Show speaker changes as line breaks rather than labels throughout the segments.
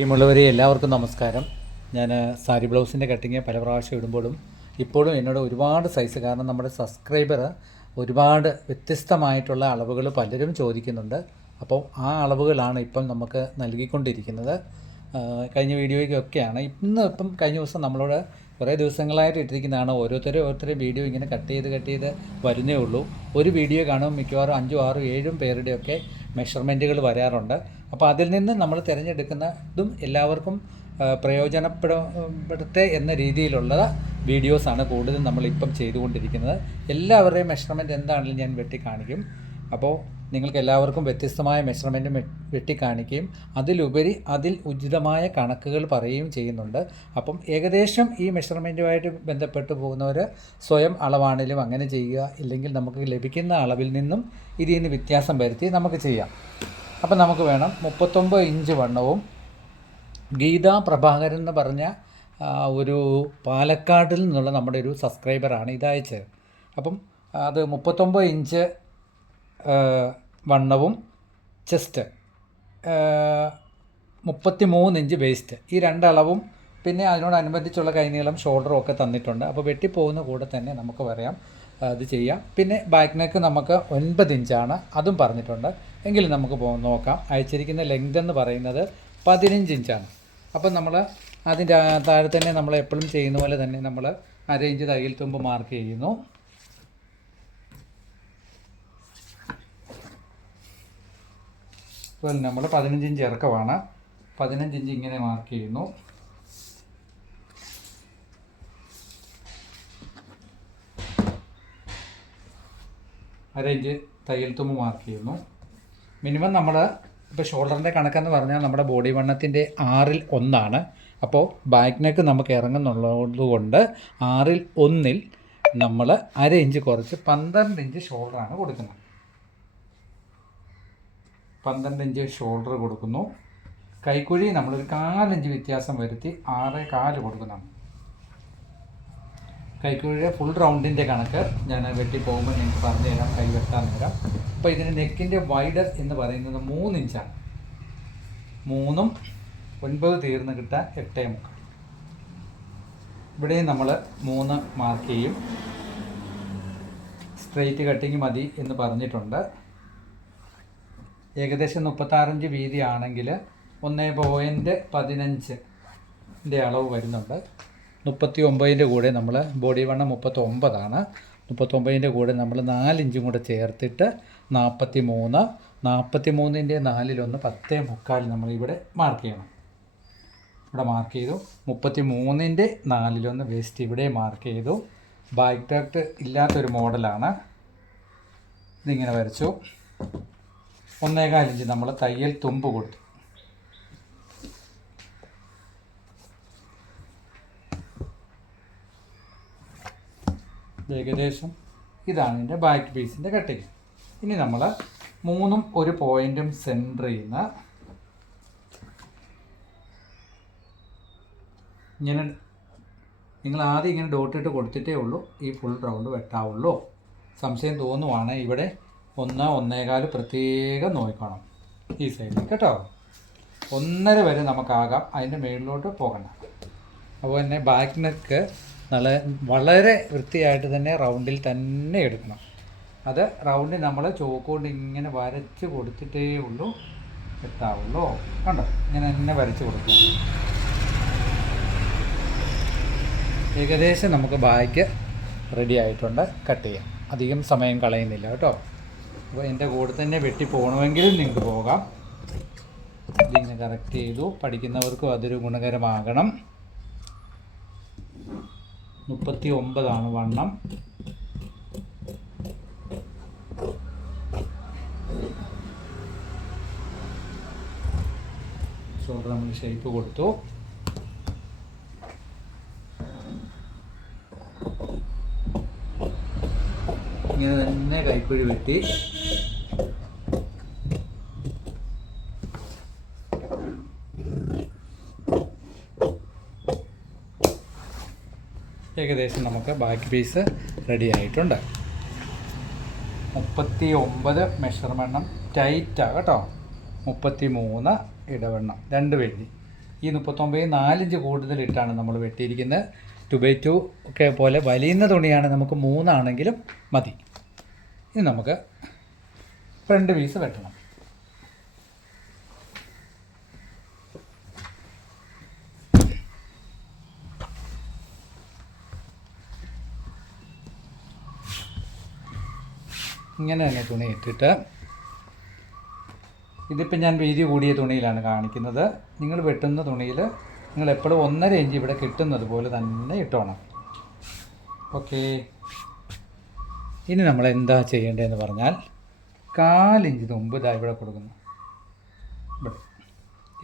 പ്രിയമുള്ളവരെ എല്ലാവർക്കും നമസ്കാരം. ഞാൻ സാരി ബ്ലൗസിന്റെ കട്ടിങ് പല പ്രാവശ്യം ഇടുമ്പോഴും ഇപ്പോഴും എന്നോട് ഒരുപാട് സൈസ് കാരണം നമ്മുടെ സബ്സ്ക്രൈബർ ഒരുപാട് വ്യത്യസ്തമായിട്ടുള്ള അളവുകൾ പലരും ചോദിക്കുന്നുണ്ട്. അപ്പോൾ ആ അളവുകളാണ് ഇപ്പം നമുക്ക് നൽകിക്കൊണ്ടിരിക്കുന്നത്. കഴിഞ്ഞ വീഡിയോയ്ക്കൊക്കെയാണ്. ഇന്ന് ഇപ്പം കഴിഞ്ഞ ദിവസം നമ്മളോട് കുറേ ദിവസങ്ങളായിട്ട് ഇട്ടിരിക്കുന്നതാണ്. ഓരോരുത്തരും ഓരോരുത്തരും വീഡിയോ ഇങ്ങനെ കട്ട് ചെയ്ത് കട്ട് ചെയ്ത് വരുന്നേ ഉള്ളൂ. ഒരു വീഡിയോ കാണും മിക്കവാറും അഞ്ചും ആറും ഏഴും പേരുടെയൊക്കെ മെഷർമെന്റുകൾ വരാറുണ്ട്. അപ്പോൾ അതിൽ നിന്ന് നമ്മൾ തിരഞ്ഞെടുക്കുന്നതും എല്ലാവർക്കും ആ, പ്രയോജനപ്പെടട്ടെ എന്ന രീതിയിലുള്ള വീഡിയോസാണ് കൂടുതലും നമ്മളിപ്പം ചെയ്തുകൊണ്ടിരിക്കുന്നത്. എല്ലാവരുടെയും മെഷർമെന്റ് എന്താണെങ്കിലും ഞാൻ വെട്ടി കാണിക്കും അപ്പോൾ നിങ്ങൾക്ക് എല്ലാവർക്കും വ്യത്യസ്തമായ മെഷർമെന്റ് വെട്ടിക്കാണിക്കുകയും അതിലുപരി അതിൽ ഉചിതമായ കണക്കുകൾ പറയുകയും ചെയ്യുന്നുണ്ട്. അപ്പം ഏകദേശം ഈ മെഷർമെന്റുമായിട്ട് ബന്ധപ്പെട്ട് പോകുന്നവർ സ്വയം അളവാണെങ്കിലും അങ്ങനെ ചെയ്യുക ഇല്ലെങ്കിൽ നമുക്ക് ലഭിക്കുന്ന അളവിൽ നിന്നും ഇതിൽ നിന്ന് വ്യത്യാസം വരുത്തി നമുക്ക് ചെയ്യാം. അപ്പം നമുക്ക് വേണം മുപ്പത്തൊമ്പത് ഇഞ്ച് വണ്ണവും ഗീതാ പ്രഭാകരൻ എന്ന് പറഞ്ഞ ഒരു പാലക്കാടിൽ നിന്നുള്ള നമ്മുടെ ഒരു സബ്സ്ക്രൈബറാണ് ഇതയച്ചത് അപ്പം അത് മുപ്പത്തൊമ്പത് ഇഞ്ച് വണ്ണവും ചെസ്റ്റ് മുപ്പത്തി മൂന്ന് ഇഞ്ച് വേസ്റ്റ് ഈ രണ്ടളവും പിന്നെ അതിനോടനുബന്ധിച്ചുള്ള കൈനീളം ഷോൾഡറും ഒക്കെ തന്നിട്ടുണ്ട്. അപ്പോൾ വെട്ടിപ്പോകുന്ന കൂടെ തന്നെ നമുക്ക് പറയാം അത് ചെയ്യാം. പിന്നെ ബാക്ക് നെക്ക് നമുക്ക് ഒൻപത് ഇഞ്ചാണ് അതും പറഞ്ഞിട്ടുണ്ട്. എങ്കിലും നമുക്ക് നോക്കാം. അയച്ചിരിക്കുന്ന ലെങ്ത് എന്ന് പറയുന്നത് പതിനഞ്ച് ഇഞ്ചാണ് അപ്പം നമ്മൾ അതിന്റെ താഴെ തന്നെ നമ്മൾ എപ്പോഴും ചെയ്യുന്ന പോലെ തന്നെ നമ്മൾ അര ഇഞ്ച് തയ്യൽ തുമ്പ് മാർക്ക് ചെയ്യുന്നു. അതുപോലെ നമ്മൾ പതിനഞ്ച് ഇഞ്ച് ഇറക്കമാണ്. പതിനഞ്ച് ഇഞ്ച് ഇങ്ങനെ മാർക്ക് ചെയ്യുന്നു. അര ഇഞ്ച് തയ്യൽ തുമ്പ് മാർക്ക് ചെയ്യുന്നു. മിനിമം നമ്മൾ ഇപ്പോൾ ഷോൾഡറിന്റെ കണക്കെന്ന് പറഞ്ഞാൽ നമ്മുടെ ബോഡി വണ്ണത്തിന്റെ ആറിൽ ഒന്നാണ്. അപ്പോൾ ബാക്ക് നെക്ക് നമുക്ക് ഇറങ്ങുന്നുള്ളത് കൊണ്ട് ആറിൽ ഒന്നിൽ നമ്മൾ അര ഇഞ്ച് കുറച്ച് പന്ത്രണ്ട് ഇഞ്ച് ഷോൾഡറാണ് കൊടുക്കുന്നത്. പന്ത്രണ്ട് ഇഞ്ച് ഷോൾഡർ കൊടുക്കുന്നു. കൈക്കുഴി നമ്മളൊരു കാലഞ്ച് വ്യത്യാസം വരുത്തി ആറ് കാൽ കൊടുക്കുന്നതാണ് കൈക്കുഴിയുടെ ഫുൾ റൗണ്ടിന്റെ കണക്ക് ഞാൻ വെട്ടി പോകുമ്പോൾ നിങ്ങൾക്ക് പറഞ്ഞു തരാം. കൈ വെട്ടാൻ നേരം അപ്പോൾ ഇതിന്റെ നെക്കിന്റെ വൈഡ് എന്ന് പറയുന്നത് മൂന്ന് ഇഞ്ചാണ് മൂന്നും ഒൻപത് തീർന്ന് കിട്ടാൻ എട്ടേ മുക്കാൽ. ഇവിടെയും നമ്മൾ മൂന്ന് മാർക്ക് ചെയ്യും. സ്ട്രെയിറ്റ് കട്ടിങ് മതി എന്ന് പറഞ്ഞിട്ടുണ്ട്. ഏകദേശം മുപ്പത്താറഞ്ച് വീതി ആണെങ്കിൽ ഒന്ന് പോയിന്റ് പതിനഞ്ചിന്റെ അളവ് വരുന്നുണ്ട്. മുപ്പത്തി ഒമ്പതിന്റെ കൂടെ നമ്മൾ ബോഡി വണ്ണം മുപ്പത്തി ഒമ്പതാണ് മുപ്പത്തൊമ്പതിന്റെ കൂടെ നമ്മൾ നാലിഞ്ചും കൂടെ ചേർത്തിട്ട് നാൽപ്പത്തി മൂന്ന് നാൽപ്പത്തി മൂന്നിന്റെ നാലിലൊന്ന് പത്തേ മുക്കാൽ നമ്മളിവിടെ മാർക്ക് ചെയ്യണം. ഇവിടെ മാർക്ക് ചെയ്തു. മുപ്പത്തി മൂന്നിന്റെ നാലിലൊന്ന് വേസ്റ്റ് ഇവിടെ മാർക്ക് ചെയ്തു. ബാക്ക് ഡാക്ട് ഇല്ലാത്തൊരു മോഡലാണ് ഇതിങ്ങനെ വരച്ചു. ഒന്നേകാൽ ഇഞ്ച് നമ്മൾ തയ്യൽ തുമ്പ് കൊടുത്തു. ഏകദേശം ഇതാണ് ഇതിന്റെ ബാക്ക് പീസിന്റെ കട്ടിങ്. ഇനി നമ്മൾ മൂന്നും ഒരു പോയിന്റും സെന്റർ ചെയ്യുന്ന ഇങ്ങനെ നിങ്ങൾ ആദ്യം ഇങ്ങനെ ഡോട്ടിട്ട് കൊടുത്തിട്ടേ ഉള്ളൂ. ഈ ഫുൾ റൗണ്ട് വെട്ടാവുള്ളൂ. സംശയം തോന്നുവാണ് ഇവിടെ ഒന്ന് ഒന്നേകാൽ പ്രത്യേകം നോക്കണം ഈ സൈഡിൽ കേട്ടോ? ഒന്നര വരെ നമുക്കാകാം. അതിന്റെ മുകളിലോട്ട് പോകണ്ട. അപ്പോൾ തന്നെ ബാക്ക് നെക്ക് നല്ല വളരെ വൃത്തിയായിട്ട് തന്നെ റൗണ്ടിൽ തന്നെ എടുക്കണം. അത് റൗണ്ടിൽ നമ്മൾ ചോക്കുകൊണ്ട് ഇങ്ങനെ വരച്ച് കൊടുത്തിട്ടേ ഉള്ളൂ എത്താവുള്ളൂ. കണ്ടോ? ഇങ്ങനെ തന്നെ വരച്ച് കൊടുക്കും. ഏകദേശം നമുക്ക് ബാക്ക് റെഡി ആയിട്ടുണ്ട്. കട്ട് ചെയ്യാം. അധികം സമയം കളയുന്നില്ല. കേട്ടോ? അപ്പോൾ എന്റെ കൂടെ തന്നെ വെട്ടി പോകണമെങ്കിലും നിങ്ങൾക്ക് പോകാം. ഇതിങ്ങനെ കറക്റ്റ് ചെയ്തു. പഠിക്കുന്നവർക്കും അതൊരു ഗുണകരമാകണം. മുപ്പത്തി ഒമ്പതാണ് വണ്ണം. ഷോൾഡർ നമ്മൾ ഷേപ്പ് കൊടുത്തു. ഇങ്ങനെ തന്നെ കൈക്കുഴി വെട്ടി. ഏകദേശം നമുക്ക് ബാക്ക് പീസ് റെഡി ആയിട്ടുണ്ട്. മുപ്പത്തി ഒമ്പത് മെഷർമെണ്ണം ടൈറ്റാണ് കേട്ടോ. മുപ്പത്തി മൂന്ന് ഇടവെണ്ണം. രണ്ട് വെള്ളി ഈ മുപ്പത്തൊമ്പത് നാലിഞ്ച് കൂടുതലിട്ടാണ് നമ്മൾ വെട്ടിയിരിക്കുന്നത്. ടു ബൈ ടു ഒക്കെ പോലെ വലിയുന്ന തുണിയാണ് നമുക്ക് മൂന്നാണെങ്കിലും മതി. ഇനി നമുക്ക് ഫ്രണ്ട് പീസ് വെട്ടണം. ഇങ്ങനെ തന്നെ തുണി ഇട്ടിട്ട് ഇതിപ്പോൾ ഞാൻ വീതി കൂടിയ തുണിയിലാണ് കാണിക്കുന്നത്. നിങ്ങൾ വെട്ടുന്ന തുണിയിൽ നിങ്ങൾ എപ്പോഴും ഒന്നര ഇഞ്ച് ഇവിടെ കിട്ടുന്നത് പോലെ തന്നെ ഇട്ടോണം. ഓക്കെ. ഇനി നമ്മൾ എന്താ ചെയ്യേണ്ടതെന്ന് പറഞ്ഞാൽ കാലിഞ്ച് മുമ്പ് ഇതാ ഇവിടെ കൊടുക്കുന്നു.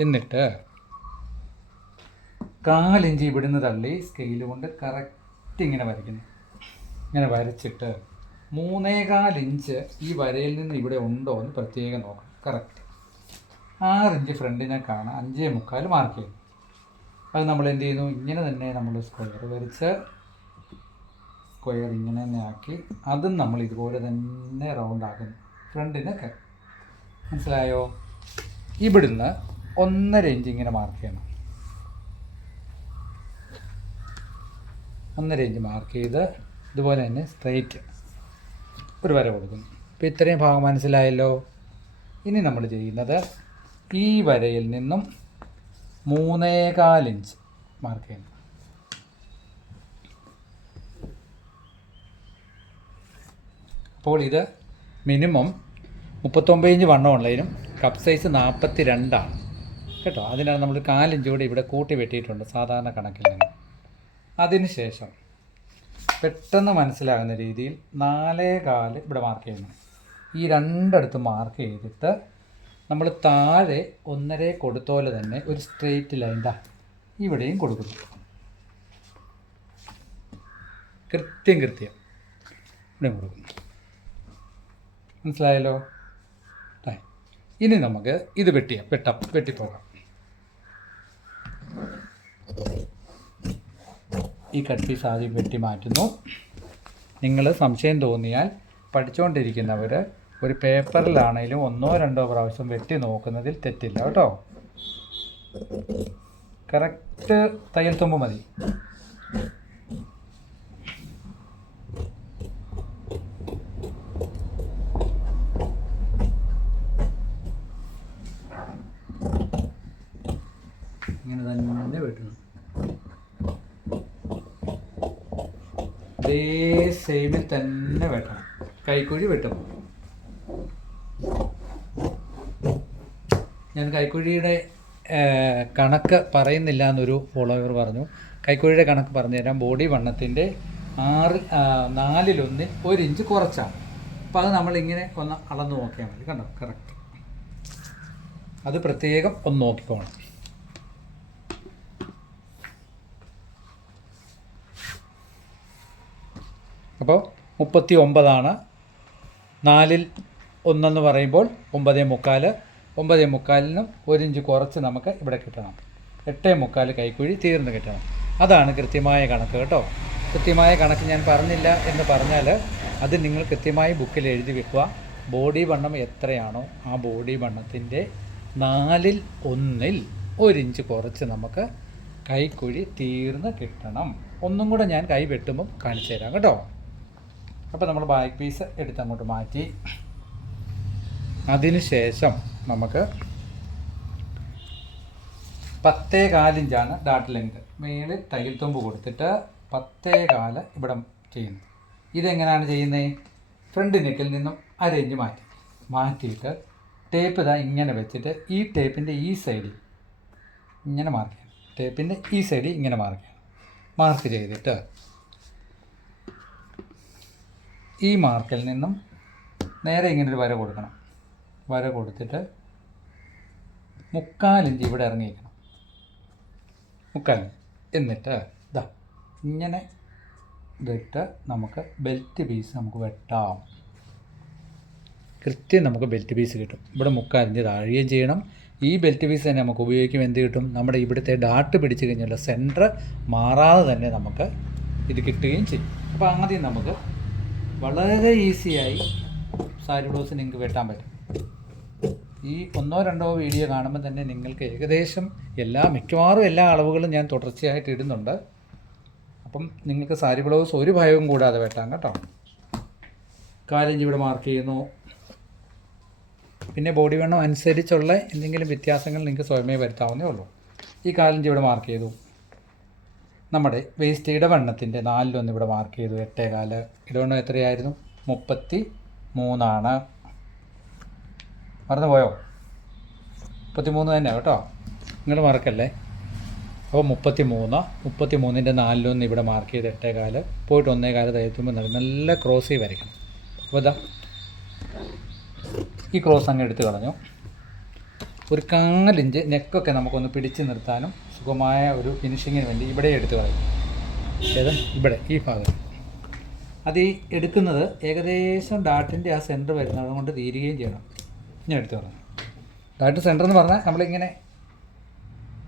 എന്നിട്ട് കാലിഞ്ച് ഇവിടുന്ന് തള്ളി സ്കെയിൽ കൊണ്ട് കറക്റ്റ് ഇങ്ങനെ വരയ്ക്കുന്നു. ഇങ്ങനെ വരച്ചിട്ട് മൂന്നേകാൽ ഇഞ്ച് ഈ വരയിൽ നിന്ന് ഇവിടെ ഉണ്ടോ എന്ന് പ്രത്യേകം നോക്കണം. കറക്റ്റ് ആറ് ഇഞ്ച് ഫ്രണ്ടിനെ കാണാം. അഞ്ചേ മുക്കാൽ മാർക്ക് ചെയ്യുന്നു അത് നമ്മൾ എന്ത് ചെയ്യുന്നു? ഇങ്ങനെ തന്നെ നമ്മൾ സ്ക്വയർ വരച്ച് സ്ക്വയർ ഇങ്ങനെ തന്നെ ആക്കി അതും നമ്മൾ ഇതുപോലെ തന്നെ റൗണ്ട് ആക്കുന്നു. ഫ്രണ്ടിനൊക്കെ മനസ്സിലായോ? ഇവിടുന്ന് ഒന്നര ഇഞ്ച് ഇങ്ങനെ മാർക്ക് ചെയ്യണം. ഒന്നര ഇഞ്ച് മാർക്ക് ചെയ്ത് ഇതുപോലെ തന്നെ സ്ട്രെയിറ്റ് ഒരു വര കൊടുക്കുന്നു. അപ്പോൾ ഇത്രയും ഭാഗം മനസ്സിലായല്ലോ. ഇനി നമ്മൾ ചെയ്യുന്നത് ഈ വരയിൽ നിന്നും മൂന്നേകാൽ ഇഞ്ച് മാർക്ക് ചെയ്യുന്നു. അപ്പോൾ ഇത് മിനിമം മുപ്പത്തൊമ്പത് ഇഞ്ച് വണ്ണം ഉള്ളതിനും കപ്പ് സൈസ് നാൽപ്പത്തി രണ്ടാണ് കേട്ടോ? അതിനാണ് നമ്മൾ കാലിഞ്ച് കൂടി ഇവിടെ കൂട്ടി വെട്ടിയിട്ടുണ്ട് സാധാരണ കണക്കിൽ നിന്ന്. അതിനുശേഷം പെട്ടെന്ന് മനസ്സിലാകുന്ന രീതിയിൽ നാലേ കാൽ ഇവിടെ മാർക്ക് ചെയ്യുന്നു. ഈ രണ്ടടുത്ത് മാർക്ക് ചെയ്തിട്ട് നമ്മൾ താഴെ ഒന്നര കൊടുത്തോലെ തന്നെ ഒരു സ്ട്രെയിറ്റ് ലൈൻ ഇവിടെയും കൊടുക്കുന്നു. കൃത്യം കൃത്യം. ഇവിടെയും കൊടുക്കുന്നു. മനസ്സിലായല്ലോ. ഇനി നമുക്ക് ഇത് വെട്ടിയാം വെട്ടാം വെട്ടിപ്പോകാം. ഈ കട്ട് പീസ് ആദ്യം വെട്ടി മാറ്റുന്നു. നിങ്ങൾ സംശയം തോന്നിയാൽ പഠിച്ചുകൊണ്ടിരിക്കുന്നവർ ഒരു പേപ്പറിലാണെങ്കിലും ഒന്നോ രണ്ടോ പ്രാവശ്യം വെട്ടി നോക്കുന്നതിൽ തെറ്റില്ല കേട്ടോ. കറക്റ്റ് തയ്യൽ തുമ്പ് മതി ഇങ്ങനെ തന്നെ വെട്ടണം അതേ സെയിമിൽ തന്നെ വെട്ടണം. കൈക്കുഴി വെട്ടും. ഞാൻ കൈക്കുഴിയുടെ കണക്ക് പറയുന്നില്ല എന്നൊരു ഫോളോവർ പറഞ്ഞു. കൈക്കുഴിയുടെ കണക്ക് പറഞ്ഞു തരാം. ബോഡി വണ്ണത്തിന്റെ ആറ് നാലിലൊന്നിൽ ഒരു ഇഞ്ച് കുറച്ചാണ്. അപ്പോൾ അത് നമ്മളിങ്ങനെ ഒന്ന് അളന്ന് നോക്കിയാൽ മതി. കണ്ടോ? കറക്റ്റ് അത് പ്രത്യേകം ഒന്ന് നോക്കിക്കോണം. അപ്പോൾ മുപ്പത്തി ഒമ്പതാണ് നാലിൽ ഒന്നെന്ന് പറയുമ്പോൾ ഒമ്പതേ മുക്കാൽ ഒമ്പതേ മുക്കാലിനും ഒരു ഇഞ്ച് കുറച്ച് നമുക്ക് ഇവിടെ കിട്ടണം. എട്ടേ മുക്കാൽ കൈക്കുഴി തീർന്ന് കിട്ടണം. അതാണ് കൃത്യമായ കണക്ക് കേട്ടോ. കൃത്യമായ കണക്ക് ഞാൻ പറഞ്ഞില്ല എന്ന് പറഞ്ഞാൽ അത് നിങ്ങൾ കൃത്യമായി ബുക്കിൽ എഴുതി വെക്കുക. ബോഡി വണ്ണം എത്രയാണോ ആ ബോഡി വണ്ണത്തിന്റെ നാലിൽ ഒന്നിൽ ഒരിഞ്ച് കുറച്ച് നമുക്ക് കൈക്കുഴി തീർന്ന് കിട്ടണം. ഒന്നും കൂടെ ഞാൻ കൈ വെട്ടുമ്പം കാണിച്ചു തരാം കേട്ടോ. അപ്പോൾ നമ്മൾ ബാക്ക് പീസ് എടുത്ത് അങ്ങോട്ട് മാറ്റി. അതിനുശേഷം നമുക്ക് പത്തേ കാലിഞ്ചാണ് ഡാട്ട് ലെങ്ത് മേളിൽ തയ്യൽ തുമ്പ് കൊടുത്തിട്ട് പത്തേ കാൽ ഇവിടെ ചെയ്യുന്നു. ഇതെങ്ങനെയാണ് ചെയ്യുന്നത് ഫ്രണ്ട് നെക്കിൽ നിന്നും അര ഇഞ്ച് മാറ്റി. മാറ്റിയിട്ട് ടേപ്പ് ഇതാ ഇങ്ങനെ വെച്ചിട്ട് ഈ ടേപ്പിന്റെ ഈ സൈഡിൽ ഇങ്ങനെ മാർക്ക് ചെയ്യണം. ടേപ്പിന്റെ ഈ സൈഡിൽ ഇങ്ങനെ മാർക്ക് ചെയ്യണം. മാർക്ക് ചെയ്തിട്ട് ഈ മാർക്കിൽ നിന്നും നേരെ ഇങ്ങനെ ഒരു വര കൊടുക്കണം. വര കൊടുത്തിട്ട് മുക്കാലിഞ്ച് ഇവിടെ ഇറങ്ങിയിരിക്കണം മുക്കാലിഞ്ച്. എന്നിട്ട് ഇതാ ഇങ്ങനെ ഇതിട്ട് നമുക്ക് ബെൽറ്റ് പീസ് നമുക്ക് വെട്ടാം. കൃത്യം നമുക്ക് ബെൽറ്റ് പീസ് കിട്ടും. ഇവിടെ മുക്കാലിഞ്ച് താഴുകയും ചെയ്യണം. ഈ ബെൽറ്റ് പീസ് തന്നെ നമുക്ക് ഉപയോഗിക്കും എന്ത് കിട്ടും? നമ്മുടെ ഇവിടുത്തെ ഡാട്ട് പിടിച്ചു കഴിഞ്ഞുള്ള സെന്റർ മാറാതെ തന്നെ നമുക്ക് ഇത് കിട്ടുകയും ചെയ്യും. അപ്പോൾ ആദ്യം നമുക്ക് വളരെ ഈസിയായി സാരി ബ്ലൗസ് നിങ്ങൾക്ക് വെട്ടാൻ പറ്റും. ഈ ഒന്നോ രണ്ടോ വീഡിയോ കാണുമ്പോൾ തന്നെ നിങ്ങൾക്ക് ഏകദേശം എല്ലാ മിക്കവാറും എല്ലാ അളവുകളും ഞാൻ തുടർച്ചയായിട്ട് ഇടുന്നുണ്ട്. അപ്പം നിങ്ങൾക്ക് സാരി ബ്ലൗസ് ഒരു ഭയവും കൂടാതെ വെട്ടാം കേട്ടോ. കാലഞ്ചി ഇവിടെ മാർക്ക് ചെയ്യുന്നു. പിന്നെ ബോഡി വെണ്ണം അനുസരിച്ചുള്ള എന്തെങ്കിലും വ്യത്യാസങ്ങൾ നിങ്ങൾക്ക് സ്വയമേ വരുത്താവുന്നേ ഉള്ളൂ. ഈ കാലഞ്ചി ഇവിടെ മാർക്ക് ചെയ്തു. നമ്മുടെ വേസ്റ്റ് ഇടവണ്ണത്തിന്റെ നാലിലൊന്ന് ഇവിടെ മാർക്ക് ചെയ്തു. എട്ടേകാൽ ഇടവണ്ണം എത്രയായിരുന്നു? മുപ്പത്തി മൂന്നാണ് മറന്നുപോയോ? മുപ്പത്തി മൂന്ന് തന്നെ കേട്ടോ. നിങ്ങൾ മറക്കല്ലേ അപ്പോൾ മുപ്പത്തി മൂന്ന് മുപ്പത്തി മൂന്നിന്റെ നാലിലൊന്ന് ഇവിടെ മാർക്ക് ചെയ്ത് എട്ടേകാൽ പോയിട്ട് ഒന്നേകാൽ തയ്യത്തുമ്പോൾ നല്ല ക്രോസ് ചെയ്ത് വരയ്ക്കണം. അപ്പോൾ ഇതാ ഈ ക്രോസ് അങ്ങ് എടുത്ത് കളഞ്ഞു. ഒരു കാലിഞ്ച് നെക്കൊക്കെ നമുക്കൊന്ന് പിടിച്ചു നിർത്താനും സുഖമായ ഒരു ഫിനിഷിങ്ങിന് വേണ്ടി ഇവിടെ എടുത്ത് കളയും. ഏത്? ഇവിടെ ഈ ഭാഗം. അത് ഈ എടുക്കുന്നത് ഏകദേശം ഡാട്ടിന്റെ ആ സെന്റർ വരുന്നത് കൊണ്ട് തീരുകയും ചെയ്യണം. ഞാൻ എടുത്തു പറഞ്ഞു ഡാട്ട് സെന്റർ എന്ന് പറഞ്ഞാൽ നമ്മളിങ്ങനെ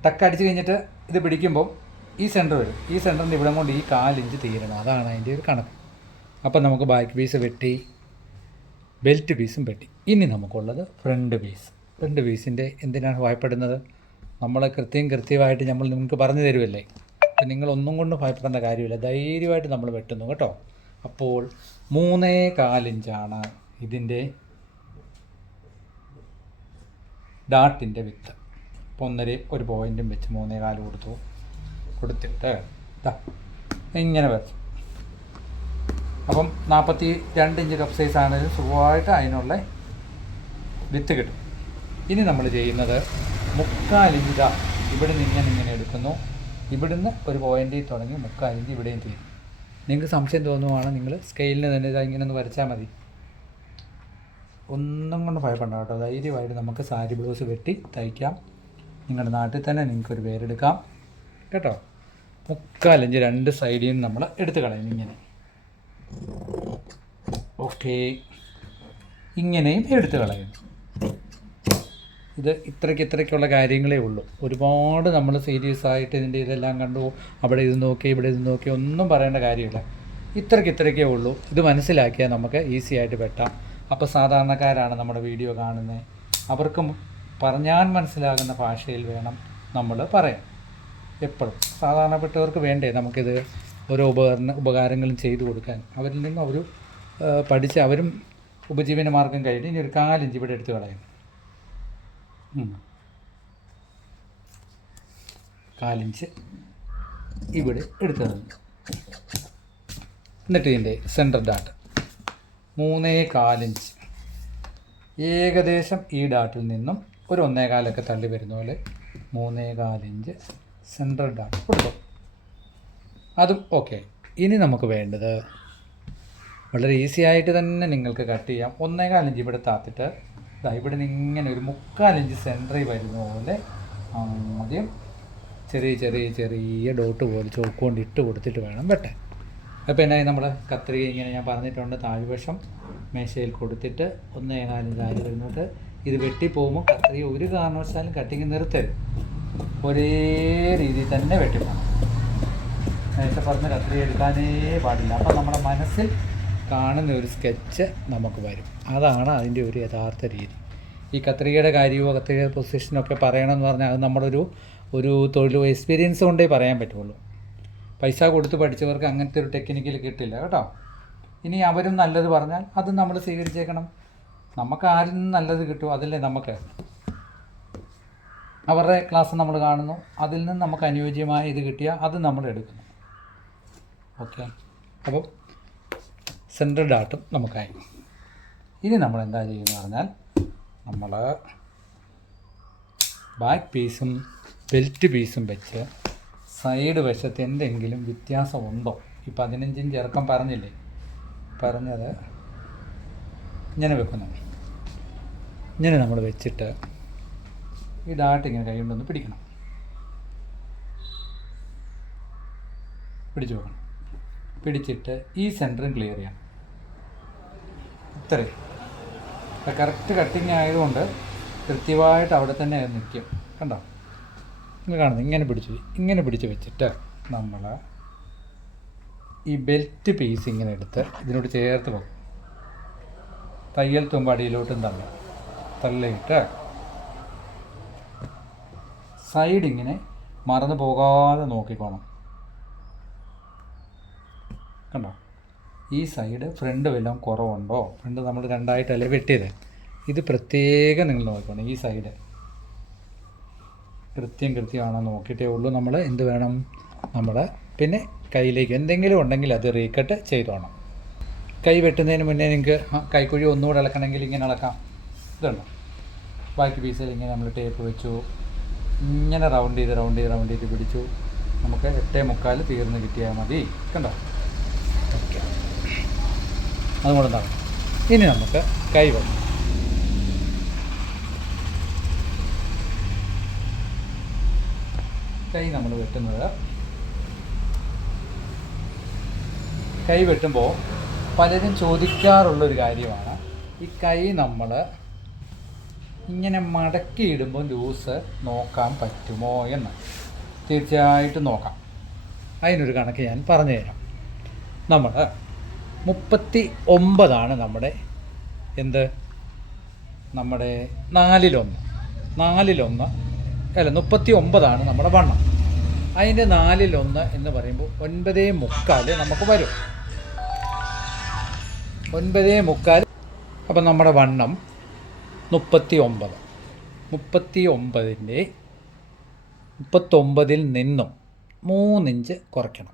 ടക്കടിച്ച് കഴിഞ്ഞിട്ട് ഇത് പിടിക്കുമ്പോൾ ഈ സെന്റർ വരും. ഈ സെന്ററിന്റെ ഇവിടെ കൊണ്ട് ഈ കാലിഞ്ച് തീരണം. അതാണ് അതിന്റെ ഒരു കണക്ക്. അപ്പം നമുക്ക് ബാക്ക് പീസ് വെട്ടി ബെൽറ്റ് പീസും വെട്ടി. ഇനി നമുക്കുള്ളത് ഫ്രണ്ട് പീസ് ഫ്രണ്ട് പീസിന്റെ എന്തിനാണ് ഭയപ്പെടുന്നത്? നമ്മൾ കൃത്യം കൃത്യമായിട്ട് നമ്മൾ നിങ്ങൾക്ക് പറഞ്ഞു തരുമല്ലേ അപ്പം നിങ്ങൾ ഒന്നും കൊണ്ടും ഭയപ്പെടേണ്ട കാര്യമില്ല. ധൈര്യമായിട്ട് നമ്മൾ വെട്ടുന്നു കേട്ടോ. അപ്പോൾ മൂന്നേ കാലിഞ്ചാണ് ഇതിന്റെ ഡാട്ടിന്റെ വിത്ത്. അപ്പോൾ ഒന്നര ഒരു പോയിന്റും വെച്ച് മൂന്നേ കാൽ കൊടുത്തു. കൊടുത്തിട്ട് ഇങ്ങനെ വരച്ചു അപ്പം നാൽപ്പത്തി രണ്ട് ഇഞ്ച് കപ്പ് സൈസ് ആണെങ്കിലും സുഖമായിട്ട് അതിനുള്ള വിത്ത് കിട്ടും. ഇനി നമ്മൾ ചെയ്യുന്നത് മുക്കാലിഞ്ച് ഇവിടെ നിന്ന് ഞാൻ ഇങ്ങനെ എടുക്കുന്നു. ഇവിടുന്ന് ഒരു പോയിന്റിൽ തുടങ്ങി മുക്കാലിഞ്ച് ഇവിടെയും തീരും നിങ്ങൾക്ക് സംശയം തോന്നുവാണ് നിങ്ങൾ സ്കെയിലിന് തന്നെ ഇതാ ഇങ്ങനെ ഒന്ന് വരച്ചാൽ മതി. ഒന്നും കൊണ്ട് ഭയപ്പെടണ്ട കേട്ടോ. ധൈര്യമായിട്ട് നമുക്ക് സാരി ബ്ലൗസ് വെട്ടി തയ്ക്കാം. നിങ്ങളുടെ നാട്ടിൽ തന്നെ നിങ്ങൾക്കൊരു പേരെടുക്കാം. കേട്ടോ? മുക്കാലിഞ്ച് രണ്ട് സൈഡിൽ നിന്ന് നമ്മൾ എടുത്ത് കളയും ഇങ്ങനെ. ഓക്കെ ഇങ്ങനെയും എടുത്ത് കളയും ഇത് ഇത്രയ്ക്ക് ഇത്രയ്ക്കുള്ള കാര്യങ്ങളേ ഉള്ളൂ. ഒരുപാട് നമ്മൾ സീരിയസ് ആയിട്ട് ഇതിന്റെ ഇതെല്ലാം കണ്ടു. അവിടെ ഇത് നോക്കി ഇവിടെ ഇത് നോക്കി ഒന്നും പറയേണ്ട കാര്യമില്ല. ഇത്രയ്ക്ക് ഇത്രയ്ക്കേ ഉള്ളൂ. ഇത് മനസ്സിലാക്കിയാൽ നമുക്ക് ഈസി ആയിട്ട് പെട്ടാം അപ്പോൾ സാധാരണക്കാരാണ് നമ്മുടെ വീഡിയോ കാണുന്നത്. അവർക്കും പറഞ്ഞാൽ മനസ്സിലാകുന്ന ഭാഷയിൽ വേണം നമ്മൾ പറയാൻ. എപ്പോഴും സാധാരണപ്പെട്ടവർക്ക് വേണ്ടേ നമുക്കിത് ഓരോ ഉപകരണ ഉപകാരങ്ങളും ചെയ്തു കൊടുക്കാൻ. അവരിൽ നിന്നും അവർ പഠിച്ച് അവരും ഉപജീവന മാർഗം കഴിഞ്ഞ് ഇനി ഒരു കാലിഞ്ച് ഇവിടെ എടുത്ത് കളയും. കാലിഞ്ച് ഇവിടെ എടുത്തു എന്നിട്ട് ഇതിന്റെ സെന്റർ ഡാട്ട് മൂന്നേ കാലിഞ്ച്. ഏകദേശം ഈ ഡാട്ടിൽ നിന്നും ഒരു ഒന്നേ കാലൊക്കെ തള്ളി വരുന്ന പോലെ മൂന്നേ കാലിഞ്ച് സെൻട്രൽ ഡാട്ട് കൊടുക്കും. അതും ഓക്കെ ഇനി നമുക്ക് വേണ്ടത് വളരെ ഈസി ആയിട്ട് തന്നെ നിങ്ങൾക്ക് കട്ട് ചെയ്യാം. ഒന്നേകാൽ ഇഞ്ച് ഇവിടെ താത്തിട്ട് ദാ ഇവിടെ നിന്ന് ഇങ്ങനെ ഒരു മുക്കാലഞ്ച് സെന്ററിൽ വരുന്ന പോലെ ആദ്യം ചെറിയ ചെറിയ ചെറിയ ഡോട്ട് പോലെ ചോക്ക് കൊണ്ട് ഇട്ട് കൊടുത്തിട്ട് വേണം വെട്ടാൻ. അപ്പോൾ എന്നായി നമ്മൾ കത്രിക ഇങ്ങനെ ഞാൻ പറഞ്ഞിട്ടുണ്ട്. താഴ്വശം മേശയിൽ കൊടുത്തിട്ട് ഒന്ന് ഏതായാലും താഴെ വരുന്നിട്ട് ഇത് വെട്ടി വെട്ടിപ്പോകുമ്പോൾ കത്രിക ഒരു കാരണവശാലും കട്ടിങ് നിർത്തരുത്. ഒരേ രീതിയിൽ തന്നെ വെട്ടിപ്പോകണം മേശ പറഞ്ഞ് കത്രിക എടുക്കാനേ പാടില്ല. അപ്പം നമ്മുടെ മനസ്സിൽ കാണുന്ന ഒരു സ്കെച്ച് നമുക്ക് വരും. അതാണ് അതിന്റെ ഒരു യഥാർത്ഥ രീതി. ഈ കത്രികയുടെ കാര്യമോ കത്രിക പൊസിഷനൊക്കെ പറയണമെന്ന് പറഞ്ഞാൽ അത് നമ്മളൊരു ഒരു തൊഴിലോ എക്സ്പീരിയൻസ് കൊണ്ടേ പറയാൻ പറ്റുള്ളൂ. പൈസ കൊടുത്ത് പഠിച്ചവർക്ക് അങ്ങനത്തെ ഒരു ടെക്നിക്കിൽ കിട്ടില്ല കേട്ടോ. ഇനി അവരും നല്ലത് പറഞ്ഞാൽ അത് നമ്മൾ സ്വീകരിച്ചേക്കണം. നമുക്ക് ആരിൽ നിന്ന് നല്ലത് കിട്ടും അതല്ലേ നമുക്ക്. അവരുടെ ക്ലാസ് നമ്മൾ കാണുന്നു. അതിൽ നിന്ന് നമുക്ക് അനുയോജ്യമായ ഇത് കിട്ടിയാൽ അത് നമ്മൾ എടുക്കുന്നു. ഓക്കെ അപ്പോൾ സെൻട്രൽ ഡാട്ടും നമുക്കായി ഇനി നമ്മൾ എന്താ ചെയ്യുന്നത് പറഞ്ഞാൽ നമ്മൾ ബാക്ക് പീസും ബെൽറ്റ് പീസും വെച്ച് സൈഡ് വശത്ത് എന്തെങ്കിലും വ്യത്യാസമുണ്ടോ ഈ പതിനഞ്ചിഞ്ച് ഇറക്കം പറഞ്ഞില്ലേ? പറഞ്ഞത് ഇങ്ങനെ വെക്കുന്നു. ഇങ്ങനെ നമ്മൾ വെച്ചിട്ട് ഈ ഡാട്ട് ഇങ്ങനെ കൈകൊണ്ടൊന്ന് പിടിക്കണം. പിടിച്ചു വെക്കണം. പിടിച്ചിട്ട് ഈ സെന്ററും ക്ലിയർ ചെയ്യണം. ഇത്രയും കറക്റ്റ് കട്ടിങ് ആയതുകൊണ്ട് കൃത്യമായിട്ട് അവിടെ തന്നെ നിൽക്കും. കണ്ടോ? നിങ്ങൾ കാണുന്നത് ഇങ്ങനെ പിടിച്ച് ഇങ്ങനെ പിടിച്ച് വെച്ചിട്ട് നമ്മൾ ഈ ബെൽറ്റ് പീസ് ഇങ്ങനെ എടുത്ത് ഇതിനോട് ചേർത്ത് പോകും തയ്യൽ തുമ്പാടിയിലോട്ടും തള്ളി. തള്ളിയിട്ട് സൈഡ് ഇങ്ങനെ മറന്നു പോകാതെ നോക്കിക്കോണം. കണ്ടോ? ഈ സൈഡ് ഫ്രണ്ട് വല്ലതും കുറവുണ്ടോ? ഫ്രണ്ട് നമ്മൾ രണ്ടായിട്ടല്ലേ വെട്ടിയത്? ഇത് പ്രത്യേകം നിങ്ങൾ നോക്കണം ഈ സൈഡ് കൃത്യം കൃത്യമാണോ നോക്കിയിട്ടേ ഉള്ളൂ നമ്മൾ. എന്ത് വേണം? നമ്മൾ പിന്നെ കയ്യിലേക്ക് എന്തെങ്കിലും ഉണ്ടെങ്കിൽ അത് റീകട്ട് ചെയ്തോണം കൈ വെട്ടുന്നതിന് മുന്നേ നിങ്ങൾക്ക് കൈക്കുഴി ഒന്നുകൂടെ ഇളക്കണമെങ്കിൽ ഇങ്ങനെ ഇളക്കാം ഇതുണ്ടോ? ബാക്കി പീസിൽ ഇങ്ങനെ നമ്മൾ ടേപ്പ് വെച്ചു. ഇങ്ങനെ റൗണ്ട് ചെയ്ത് റൗണ്ട് ചെയ്ത് റൗണ്ട് ചെയ്ത് പിടിച്ചു. നമുക്ക് എട്ടേ മുക്കാൽ തീർന്ന് കിട്ടിയാൽ മതി. കണ്ടോ? ഓക്കെ. അതുകൊണ്ട് നടക്കും ഇനി നമുക്ക് കൈ വെക്കാം കൈ നമ്മൾ വെട്ടുന്നത് കൈ വെട്ടുമ്പോൾ പലരും ചോദിക്കാറുള്ളൊരു കാര്യമാണ്. ഈ കൈ നമ്മൾ ഇങ്ങനെ മടക്കിയിടുമ്പോൾ ലൂസ് നോക്കാൻ പറ്റുമോ എന്ന്. തീർച്ചയായിട്ടും നോക്കാം. അതിനൊരു കണക്ക് ഞാൻ പറഞ്ഞു തരാം നമ്മൾ മുപ്പത്തി ഒമ്പതാണ് നമ്മുടെ എന്ത്? നമ്മുടെ നാലിലൊന്ന്. നാലിലൊന്ന്. അല്ല മുപ്പത്തി ഒമ്പതാണ് നമ്മുടെ വണ്ണം. അതിന്റെ നാലിലൊന്ന് എന്ന് പറയുമ്പോൾ ഒൻപതേ മുക്കാൽ നമുക്ക് വരും. ഒൻപതേ മുക്കാൽ അപ്പം നമ്മുടെ വണ്ണം മുപ്പത്തി ഒമ്പത് മുപ്പത്തി ഒമ്പതിന്റെ മുപ്പത്തൊമ്പതിൽ നിന്നും മൂന്നിഞ്ച് കുറയ്ക്കണം.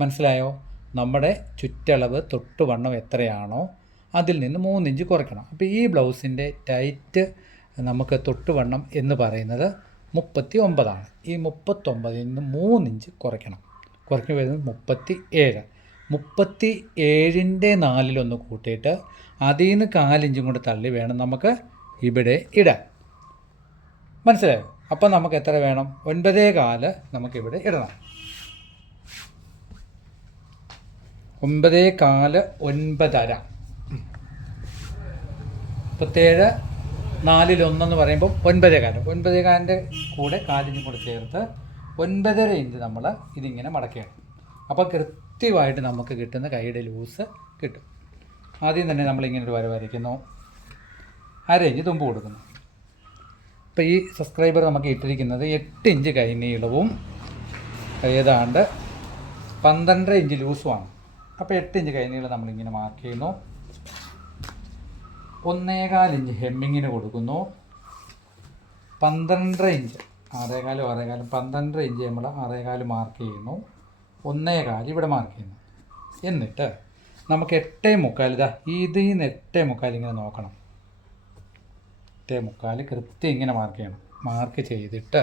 മനസ്സിലായോ? നമ്മുടെ ചുറ്റളവ് തൊട്ട് വണ്ണം എത്രയാണോ അതിൽ നിന്ന് മൂന്നിഞ്ച് കുറയ്ക്കണം. അപ്പോൾ ഈ ബ്ലൗസിന്റെ ടൈറ്റ് നമുക്ക് തൊട്ട് വണ്ണം എന്ന് പറയുന്നത് മുപ്പത്തി ഒമ്പതാണ് ഈ മുപ്പത്തൊമ്പതിൽ നിന്ന് മൂന്നിഞ്ച് കുറയ്ക്കണം. കുറഞ്ഞു വരുന്നത് മുപ്പത്തി ഏഴ് മുപ്പത്തി ഏഴിന്റെ നാലിലൊന്ന് കൂട്ടിയിട്ട് അതിൽ നിന്ന് കാലിഞ്ചും കൂടെ തള്ളി വേണം നമുക്ക് ഇവിടെ ഇടാൻ. മനസ്സിലായോ? അപ്പം നമുക്ക് എത്ര വേണം? ഒൻപതേ കാൽ നമുക്കിവിടെ ഇടണം. ഒൻപതേ കാൽ ഒൻപതര. മുപ്പത്തേഴ് നാലിലൊന്നെന്ന് പറയുമ്പോൾ ഒൻപതേ കാലം. ഒൻപതേ കാലിന്റെ കൂടെ കാലിനും കൂടെ ചേർത്ത് ഒൻപതര ഇഞ്ച് നമ്മൾ ഇതിങ്ങനെ മടക്കുകയാണ് അപ്പോൾ കൃത്യമായിട്ട് നമുക്ക് കിട്ടുന്ന കൈയുടെ ലൂസ് കിട്ടും. ആദ്യം തന്നെ നമ്മളിങ്ങനെ ഒരു വര വരയ്ക്കുന്നു. അര ഇഞ്ച് തുമ്പ് കൊടുക്കുന്നു. ഇപ്പോൾ ഈ സബ്സ്ക്രൈബർ നമുക്ക് ഇട്ടിരിക്കുന്നത് എട്ട് ഇഞ്ച് കൈ നീളവും ഏതാണ്ട് പന്ത്രണ്ടര ഇഞ്ച് ലൂസുമാണ്. അപ്പോൾ എട്ട് ഇഞ്ച് കൈനീളം നമ്മളിങ്ങനെ മാർക്ക് ചെയ്യുന്നു. ഒന്നേകാൽ ഇഞ്ച് ഹെമ്മിങ്ങിന് കൊടുക്കുന്നു. പന്ത്രണ്ടര ഇഞ്ച് ആറേകാലും ആറേകാലും പന്ത്രണ്ടര ഇഞ്ച് നമ്മൾ ആറേകാൽ മാർക്ക് ചെയ്യുന്നു. ഒന്നേകാൽ ഇവിടെ മാർക്ക് ചെയ്യുന്നു. എന്നിട്ട് നമുക്ക് എട്ടേ മുക്കാൽ ഇതാ ഇതിൽ നിന്ന് എട്ടേ മുക്കാൽ ഇങ്ങനെ നോക്കണം. എട്ടേ മുക്കാൽ കൃത്യം ഇങ്ങനെ മാർക്ക് ചെയ്യണം. മാർക്ക് ചെയ്തിട്ട്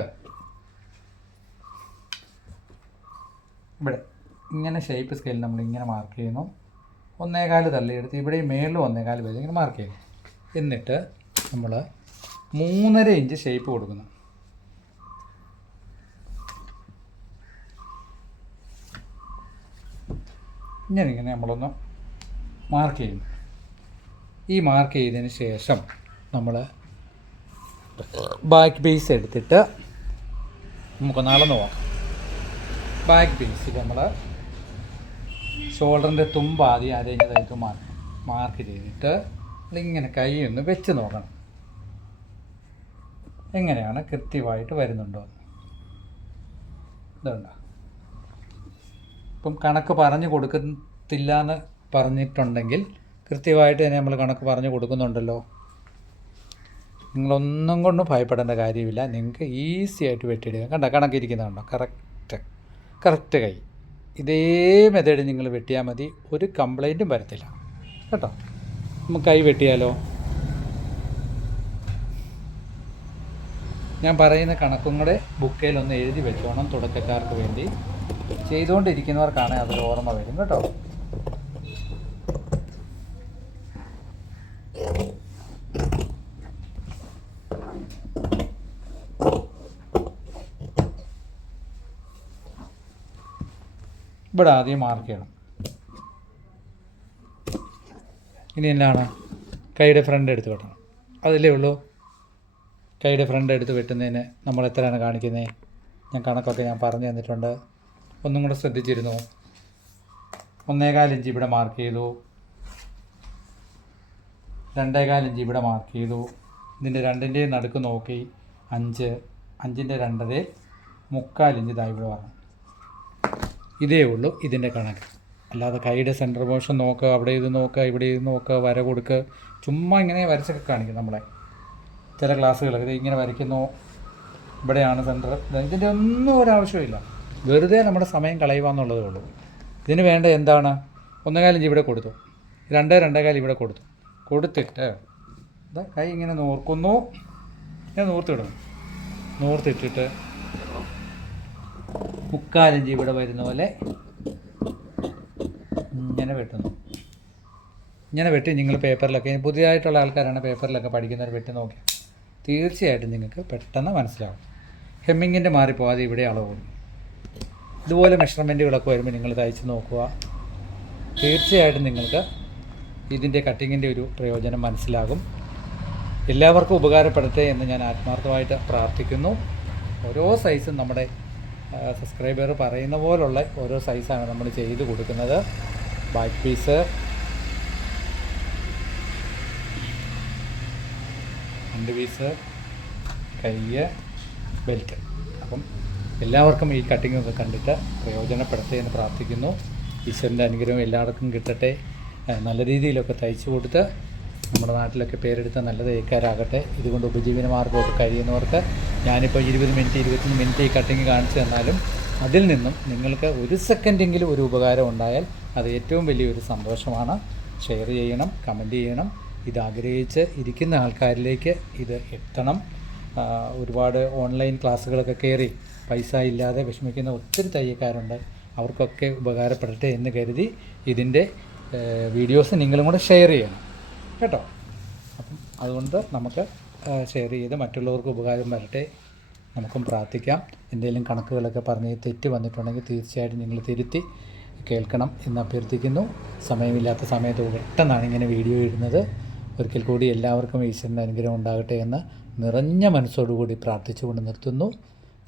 ഇവിടെ ഇങ്ങനെ ഷേപ്പ് സ്കെയിൽ നമ്മൾ ഇങ്ങനെ മാർക്ക് ചെയ്യുന്നു. ഒന്നേകാൽ തള്ളിയെടുത്ത് ഇവിടെ മേളിൽ ഒന്നേകാൽ വരെ ഇങ്ങനെ മാർക്ക് ചെയ്യുന്നു. എന്നിട്ട് നമ്മൾ മൂന്നര ഇഞ്ച് ഷേപ്പ് കൊടുക്കുന്നു. ഇങ്ങനെ ഇങ്ങനെ നമ്മളൊന്ന് മാർക്ക് ചെയ്യുന്നു. ഈ മാർക്ക് ചെയ്തതിന് ശേഷം നമ്മൾ ബാക്ക് പീസ് എടുത്തിട്ട് നമുക്ക് നാളെ നോക്കാം ബാക്ക് പീസ് നമ്മൾ ഷോൾഡറിന്റെ തുമ്പ് ആദ്യം അരഞ്ഞതായിട്ട് മാർക്ക് മാർക്ക് ചെയ്തിട്ട് ഇങ്ങനെ കൈ ഒന്ന് വെച്ച് നോക്കണം. എങ്ങനെയാണ് കൃത്യമായിട്ട് വരുന്നുണ്ടോ? ഇതുണ്ട? ഇപ്പം കണക്ക് പറഞ്ഞു കൊടുക്കത്തില്ല എന്ന് പറഞ്ഞിട്ടുണ്ടെങ്കിൽ കൃത്യമായിട്ട് തന്നെ നമ്മൾ കണക്ക് പറഞ്ഞു കൊടുക്കുന്നുണ്ടല്ലോ. നിങ്ങളൊന്നും കൊണ്ടും ഭയപ്പെടേണ്ട കാര്യമില്ല. നിങ്ങൾക്ക് ഈസി ആയിട്ട് വെട്ടിയിടുക കണ്ട? കണക്കിരിക്കുന്നുണ്ടോ? കറക്റ്റ് കറക്റ്റ് കൈ. ഇതേ മെത്തേഡ് നിങ്ങൾ വെട്ടിയാൽ മതി. ഒരു കംപ്ലൈന്റും വരത്തില്ല. കേട്ടോ? നമുക്ക് കൈ വെട്ടിയാലോ? ഞാൻ പറയുന്ന കണക്കും കൂടെ ബുക്കിൽ ഒന്ന് എഴുതി വെച്ചോണം തുടക്കക്കാർക്ക് വേണ്ടി. ചെയ്തുകൊണ്ടിരിക്കുന്നവർക്കാണ് അതൊരു ഓർമ്മ വരും. കേട്ടോ? ഇവിടെ ആദ്യം മാർക്ക് ചെയ്യണം. ഇനി എന്താണ്? കൈയുടെ ഫ്രണ്ട് എടുത്ത് വെട്ടണം. അതിലേ ഉള്ളൂ. കൈയുടെ ഫ്രണ്ട് എടുത്ത് വെട്ടുന്നതിന് നമ്മൾ എത്രയാണ് കാണിക്കുന്നത് ഞാൻ കണക്കൊക്കെ ഞാൻ പറഞ്ഞു തന്നിട്ടുണ്ട്. ഒന്നും കൂടെ ശ്രദ്ധിച്ചിരുന്നു. ഒന്നേകാൽ ഇഞ്ച് ഇവിടെ മാർക്ക് ചെയ്തു. രണ്ടേകാൽ ഇഞ്ച് ഇവിടെ മാർക്ക് ചെയ്തു. ഇതിന്റെ രണ്ടിന്റെയും നടുക്ക് നോക്കി. അഞ്ച്. അഞ്ചിന്റെ രണ്ടരയിൽ മുക്കാൽ ഇഞ്ച് ഇതാ ഇവിടെ വരണം ഇതേ ഉള്ളൂ ഇതിന്റെ കണക്ക്. അല്ലാതെ കൈയുടെ സെന്റർ മോഷൻ നോക്കുക അവിടെ ഇത് നോക്കുക ഇവിടെ ഇത് നോക്കുക വര കൊടുക്കുക ചുമ്മാ ഇങ്ങനെ വരച്ചൊക്കെ കാണിക്കും നമ്മളെ. ചില ക്ലാസ്സുകളൊക്കെ ഇങ്ങനെ വരയ്ക്കുന്നു ഇവിടെയാണ് സെന്റർ ഇതിന്റെ ഒന്നും ഒരാവശ്യമില്ല വെറുതെ നമ്മുടെ സമയം കളയുക എന്നുള്ളതേ ഉള്ളൂ. ഇതിന് വേണ്ട എന്താണ്? ഒന്നേകാലം ഇവിടെ കൊടുത്തു. രണ്ടേ രണ്ടേകാലം ഇവിടെ കൊടുത്തു. കൊടുത്തിട്ട് കൈ ഇങ്ങനെ നോർക്കുന്നു. ഞാൻ നൂർത്തിടും നൂർത്തിട്ടിട്ട് മുക്കാലിഞ്ച് ഇവിടെ വരുന്ന പോലെ ഇങ്ങനെ വെട്ടുന്നു. ഇങ്ങനെ വെട്ടി നിങ്ങൾ പേപ്പറിലൊക്കെ പുതിയതായിട്ടുള്ള ആൾക്കാരാണ് പേപ്പറിലൊക്കെ പഠിക്കുന്നവർ വെട്ടി നോക്കി തീർച്ചയായിട്ടും നിങ്ങൾക്ക് പെട്ടെന്ന് മനസ്സിലാവും. ഹെമ്മിങ്ങിന്റെ മാറിപ്പോവാതെ ഇവിടെ അളവ്. ഇതുപോലെ മെഷർമെന്റുകളൊക്കെ വരുമ്പോൾ നിങ്ങൾ തയ്ച്ച് നോക്കുക. തീർച്ചയായിട്ടും നിങ്ങൾക്ക് ഇതിന്റെ കട്ടിങ്ങിന്റെ ഒരു പ്രയോജനം മനസ്സിലാകും. എല്ലാവർക്കും ഉപകാരപ്പെടട്ടെ എന്ന് ഞാൻ ആത്മാർത്ഥമായിട്ട് പ്രാർത്ഥിക്കുന്നു. ഓരോ സൈസും നമ്മുടെ സബ്സ്ക്രൈബർ പറയുന്ന പോലുള്ള ഓരോ സൈസാണ് നമ്മൾ ചെയ്ത് കൊടുക്കുന്നത്. ബാക്ക് പീസ് രണ്ട് പീസ് കയ്യ്. ബെൽറ്റ് അപ്പം എല്ലാവർക്കും ഈ കട്ടിംഗ് ഒക്കെ കണ്ടിട്ട് പ്രയോജനപ്പെടട്ടെ എന്ന് പ്രാർത്ഥിക്കുന്നു. ഈശ്വരന്റെ അനുഗ്രഹം എല്ലാവർക്കും കിട്ടട്ടെ. നല്ല രീതിയിലൊക്കെ തയ്ച്ചു കൊടുത്ത് നമ്മുടെ നാട്ടിലൊക്കെ പേരെടുത്ത നല്ല തേക്കാരാകട്ടെ ഇതുകൊണ്ട് ഉപജീവന മാർഗമൊക്കെ കഴിയുന്നവർക്ക് ഞാനിപ്പോൾ ഇരുപത് മിനിറ്റ് ഇരുപത്തൊന്ന് മിനിറ്റ് ഈ കട്ടിങ് കാണിച്ചു തന്നാലും അതിൽ നിന്നും നിങ്ങൾക്ക് ഒരു സെക്കൻഡെങ്കിലും ഒരു ഉപകാരം ഉണ്ടായാൽ അത് ഏറ്റവും വലിയൊരു സന്തോഷമാണ്. ഷെയർ ചെയ്യണം കമന്റ് ചെയ്യണം. ഇത് ആഗ്രഹിച്ച് ഇരിക്കുന്ന ആൾക്കാരിലേക്ക് ഇത് എത്തണം. ഒരുപാട് ഓൺലൈൻ ക്ലാസ്സുകളൊക്കെ കയറി പൈസ ഇല്ലാതെ വിഷമിക്കുന്ന ഒത്തിരി തയ്യക്കാരുണ്ട്. അവർക്കൊക്കെ ഉപകാരപ്പെടട്ടെ എന്ന് കരുതി ഇതിന്റെ വീഡിയോസ് നിങ്ങളും കൂടെ ഷെയർ ചെയ്യണം. കേട്ടോ? അപ്പം അതുകൊണ്ട് നമുക്ക് ഷെയർ ചെയ്ത് മറ്റുള്ളവർക്ക് ഉപകാരം വരട്ടെ. നമുക്കും പ്രാർത്ഥിക്കാം. എന്തെങ്കിലും കണക്കുകളൊക്കെ പറഞ്ഞ് തെറ്റ് വന്നിട്ടുണ്ടെങ്കിൽ തീർച്ചയായിട്ടും നിങ്ങൾ തിരുത്തി കേൾക്കണം എന്ന് അഭ്യർത്ഥിക്കുന്നു. സമയമില്ലാത്ത സമയത്ത് പെട്ടെന്നാണ് ഇങ്ങനെ വീഡിയോ ഇടുന്നത്. ഒരിക്കൽ കൂടി എല്ലാവർക്കും ഈശ്വരന്റെ അനുഗ്രഹം ഉണ്ടാകട്ടെ എന്ന് നിറഞ്ഞ മനസ്സോടുകൂടി പ്രാർത്ഥിച്ചുകൊണ്ട് നിർത്തുന്നു.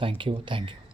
Thank you thank you